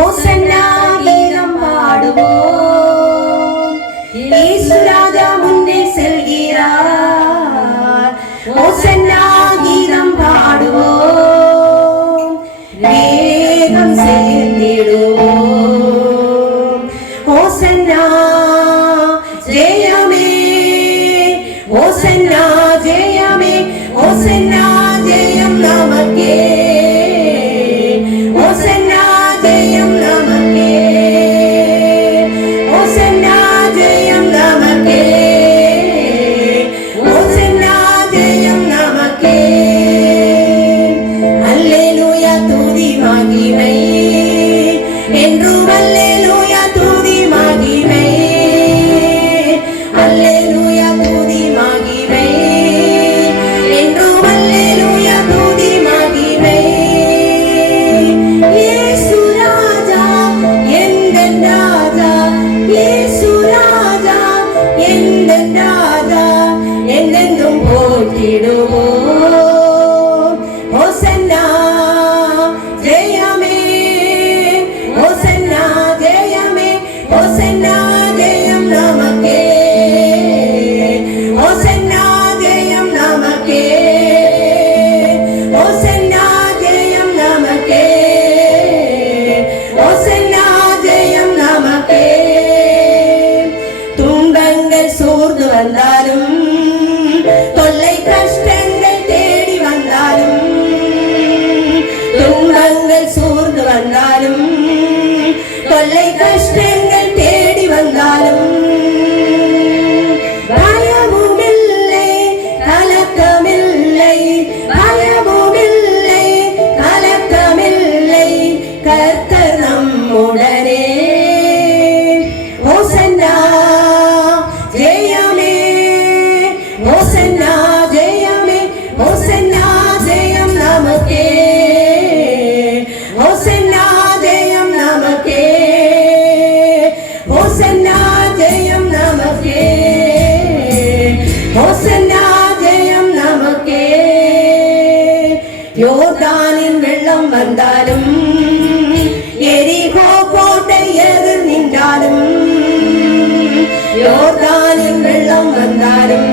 ஹோசன்னா கீதம் பாடுவோம். இயேசு ராஜா முன்னே செல்கிறார். ஹோசன்னா கீதம் பாடுவோம். வேகம் சேர்ந்திடுவோம். ஹோசன்னா ஜெயமே, ஹோசன்னா ஜெயமே, ஹோசன்னா ஜெயம் நமக்கே, ஹோசன்னா ஜெயம் நமக்கே, ஹோசன்னா ஜெயம் நமக்கே, ஹோசன்னா ஜெயம் நமக்கே. அல்லேலூயா துதி மகிமை என்றும், அல்லேலூயா துதி மகிமை, அல்லேலூயா துதி மகிமை என்றும், அல்லேலூயா துதி மகிமை. இயேசு ராஜா எந்தன் ராஜா, இயேசு ராஜா எந்தன் ராஜா, என்றென்றும் போற்றிடுவோம். ஹோசன்னா ஜெயமே, ஹோசன்னா ஜெயமே, ஹோசன்னா ஜெயம் நமக்கே, ஹோசன்னா ஜெயம் நமக்கே, ஹோசன்னா ஜெயம் நமக்கே, ஹோசன்னா ஜெயம் நமக்கே. துன்பங்கள் சூழ்ந்து வந்தாலும், தொல்லை கஷ்டங்கள் தேடி வந்தாலும், துன்பங்கள் சூழ்ந்து வந்தாலும், தொல்லை கஷ்டங்கள் தேடி வந்தாலும், பயமுமில்லை கலக்கமில்லை, பயமுமில்லை கலக்கமில்லை, கர்த்தர் நம்முடனே. ஹோசன்னா ஜெயமே, ஹோசன்னா ஜெயமே, ஹோசன்னா ஜெயம் நமக்கே, ஹோசன்னா ஜெயம் நமக்கே, ஹோசன்னா ஜெயம் நமக்கே, ஹோசன்னா ஜெயம் நமக்கே. யோர்தானின் வெள்ளம் வந்தாலும், எரிகோ கோட்டை எதிர் நின்றாலும், யோர்தானின் வெள்ளம் வந்தாலும்,